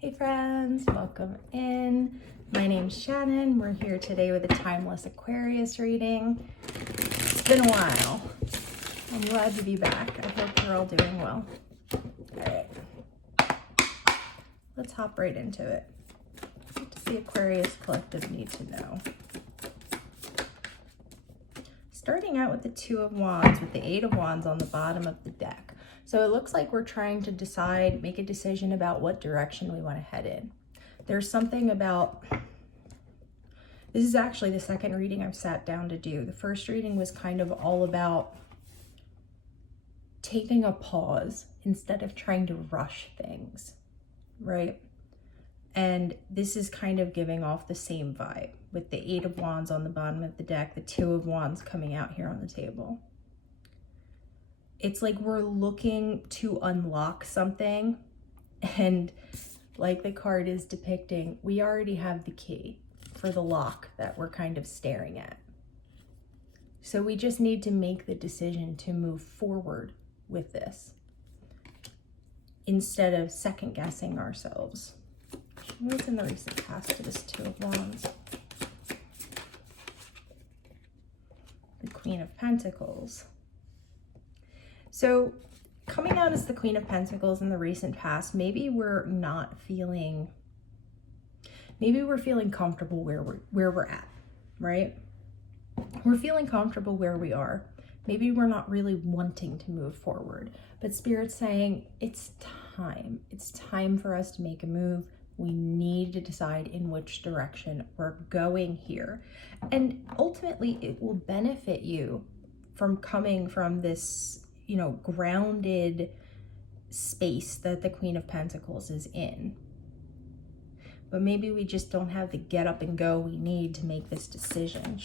Hey friends, welcome in. My name's Shannon. We're here today with a timeless Aquarius reading. It's been a while. I'm glad to be back. I hope you're all doing well. All right, let's hop right into it. What does the Aquarius collective need to know? Starting out with the Two of Wands, with the Eight of Wands on the bottom of the deck. So it looks like we're trying to decide, make a decision about what direction we want to head in. There's something about, this is actually the second reading I've sat down to do. The first reading was kind of all about taking a pause instead of trying to rush things, right? And this is kind of giving off the same vibe with the Eight of Wands on the bottom of the deck, the Two of Wands coming out here on the table. It's like we're looking to unlock something, and like the card is depicting, we already have the key for the lock that we're kind of staring at. So we just need to make the decision to move forward with this instead of second guessing ourselves. What's in the recent past to this Two of Wands? The Queen of Pentacles. So coming out as the Queen of Pentacles in the recent past, maybe we're not feeling, maybe we're feeling comfortable where we're at, right? We're feeling comfortable where we are. Maybe we're not really wanting to move forward, but Spirit's saying it's time. It's time for us to make a move. We need to decide in which direction we're going here. And ultimately, it will benefit you from coming from this, grounded space that the Queen of Pentacles is in. But maybe we just don't have the get up and go we need to make this decision.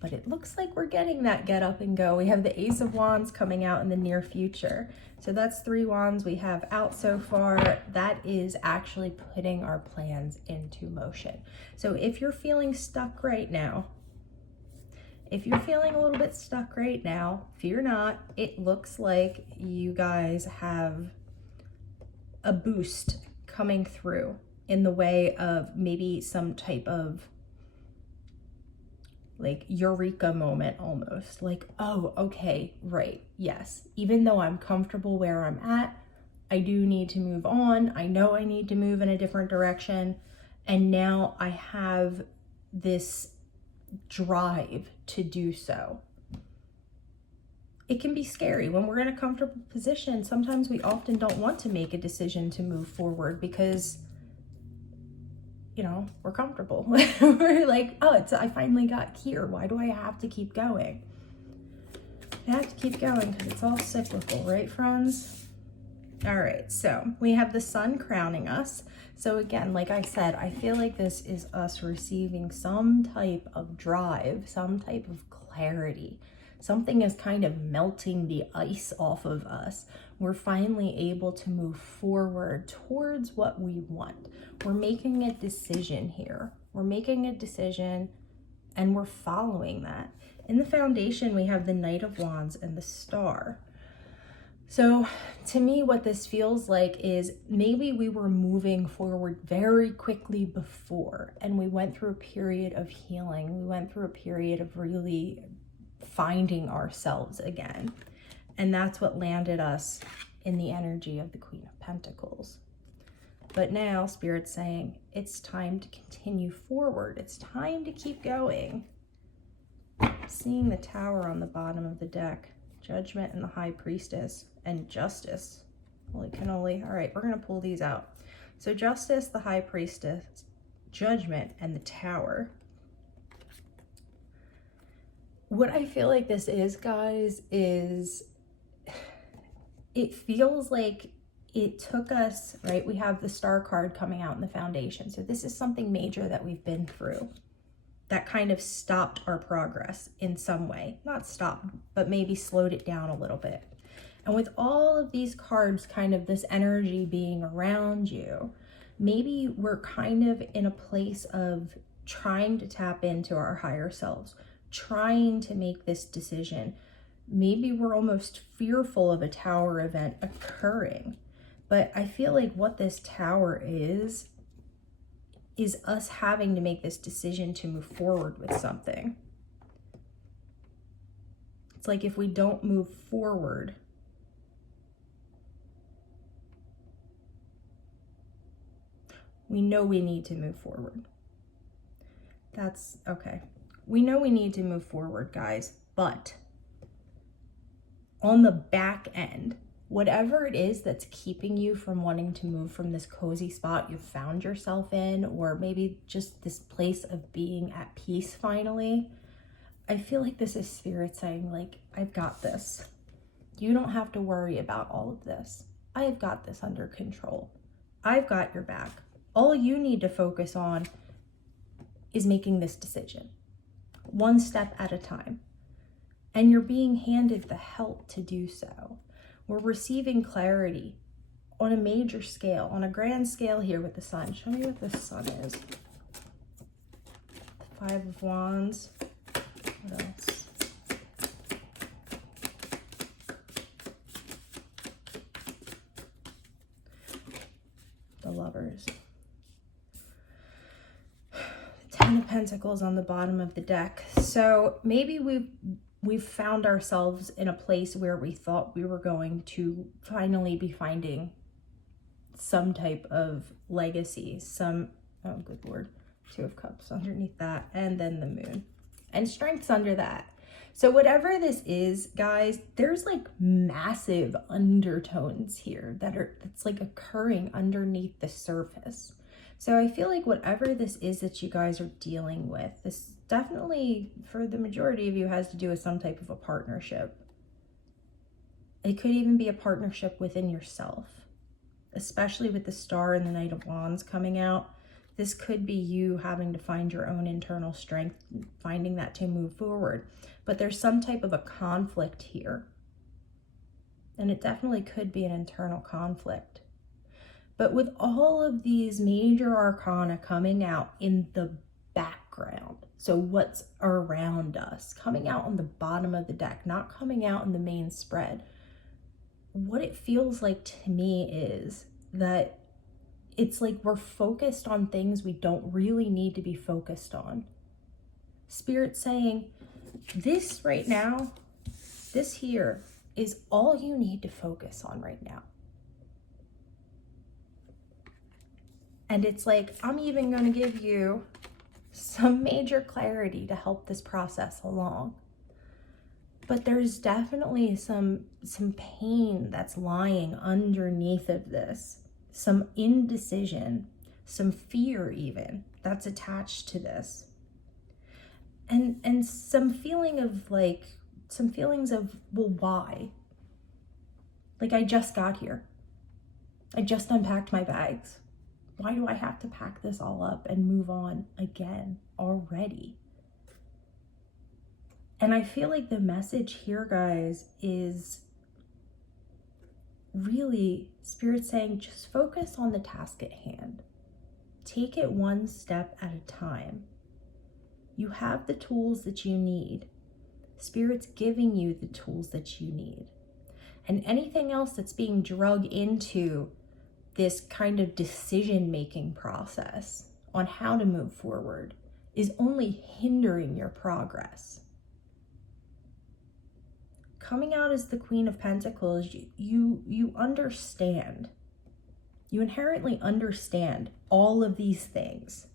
But it looks like we're getting that get up and go. We have the Ace of Wands coming out in the near future. So that's 3 wands we have out so far. That is actually putting our plans into motion. So if you're feeling stuck right now, if you're feeling a little bit stuck right now, fear not. It looks like you guys have a boost coming through in the way of maybe some type of like eureka moment almost. Like, oh, okay, right, yes. Even though I'm comfortable where I'm at, I do need to move on. I know I need to move in a different direction. And now I have this drive to do so. It can be scary when we're in a comfortable position. Sometimes we often don't want to make a decision to move forward because we're comfortable. We're like, oh, I finally got here. Why do I have to keep going? I have to keep going because it's all cyclical, right, friends? All right, so we have the Sun crowning us. So again, like I said, I feel like this is us receiving some type of drive, some type of clarity. Something is kind of melting the ice off of us. We're finally able to move forward towards what we want. We're making a decision here. We're making a decision and we're following that. In the foundation, we have the Knight of Wands and the Star. So to me, what this feels like is maybe we were moving forward very quickly before, and we went through a period of healing. We went through a period of really finding ourselves again. And that's what landed us in the energy of the Queen of Pentacles. But now Spirit's saying it's time to continue forward. It's time to keep going. Seeing the Tower on the bottom of the deck, Judgment and the High Priestess, and Justice. Holy cannoli. All right, we're going to pull these out. So Justice, the High Priestess, Judgment, and the Tower. What I feel like this is, guys, is it feels like it took us, right? We have the Star card coming out in the foundation. So this is something major that we've been through that kind of stopped our progress in some way. Not stopped, but maybe slowed it down a little bit. And with all of these cards, kind of this energy being around you, maybe we're kind of in a place of trying to tap into our higher selves, trying to make this decision. Maybe we're almost fearful of a Tower event occurring But I feel like what this Tower is us having to make this decision to move forward with something. It's like if we don't move forward, we know we need to move forward. That's okay. We know we need to move forward, guys, but on the back end, whatever it is that's keeping you from wanting to move from this cozy spot you've found yourself in, or maybe just this place of being at peace finally, I feel like this is Spirit saying, like, I've got this. You don't have to worry about all of this. I've got this under control. I've got your back. All you need to focus on is making this decision, one step at a time. And you're being handed the help to do so. We're receiving clarity on a major scale, on a grand scale here with the Sun. Show me what the Sun is. The 5 of Wands. What else? The Lovers. The 10 of Pentacles on the bottom of the deck. So maybe we've found ourselves in a place where we thought we were going to finally be finding some type of legacy, oh good Lord, 2 of Cups underneath that, and then the Moon. And Strength's under that. So whatever this is, guys, there's like massive undertones here that's like occurring underneath the surface. So I feel like whatever this is that you guys are dealing with, this definitely, for the majority of you, has to do with some type of a partnership. It could even be a partnership within yourself, especially with the Star and the Knight of Wands coming out. This could be you having to find your own internal strength, finding that to move forward. But there's some type of a conflict here. And it definitely could be an internal conflict. But with all of these major arcana coming out in the background, so what's around us, coming out on the bottom of the deck, not coming out in the main spread, what it feels like to me is that it's like we're focused on things we don't really need to be focused on. Spirit saying, this right now, this here is all you need to focus on right now. And it's like, I'm even going to give you some major clarity to help this process along. But there's definitely some pain that's lying underneath of this. Some indecision, some fear even that's attached to this. And some feeling of like, some feelings of, well, why? Like, I just got here. I just unpacked my bags. Why do I have to pack this all up and move on again already? And I feel like the message here, guys, is really Spirit saying, just focus on the task at hand. Take it one step at a time. You have the tools that you need. Spirit's giving you the tools that you need. And anything else that's being drug into this kind of decision-making process on how to move forward is only hindering your progress. Coming out as the Queen of Pentacles, you understand. You inherently understand all of these things.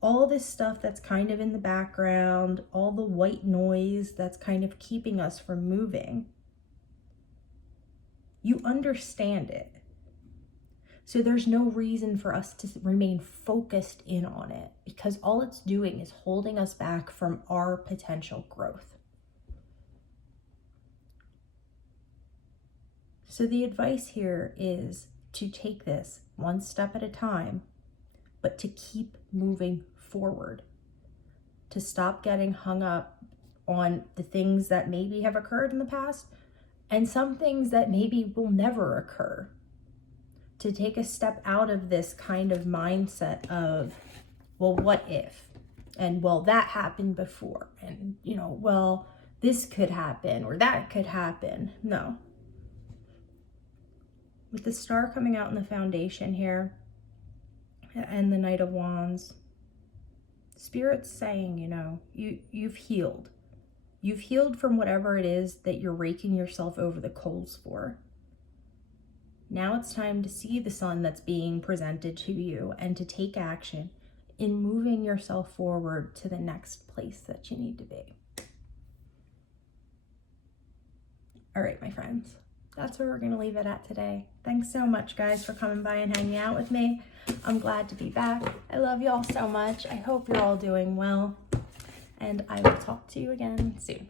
All this stuff that's kind of in the background, all the white noise that's kind of keeping us from moving. You understand it. So there's no reason for us to remain focused in on it, because all it's doing is holding us back from our potential growth. So the advice here is to take this one step at a time, but to keep moving forward, to stop getting hung up on the things that maybe have occurred in the past and some things that maybe will never occur. To take a step out of this kind of mindset of, well, what if? And well, that happened before. And, you know, well, this could happen or that could happen. No. with the Star coming out in the foundation here and the Knight of Wands, Spirit's saying, you know, you've healed. You've healed from whatever it is that you're raking yourself over the coals for. Now it's time to see the sun that's being presented to you and to take action in moving yourself forward to the next place that you need to be. All right, my friends, that's where we're going to leave it at today. Thanks so much, guys, for coming by and hanging out with me. I'm glad to be back. I love you all so much. I hope you're all doing well, and I will talk to you again soon.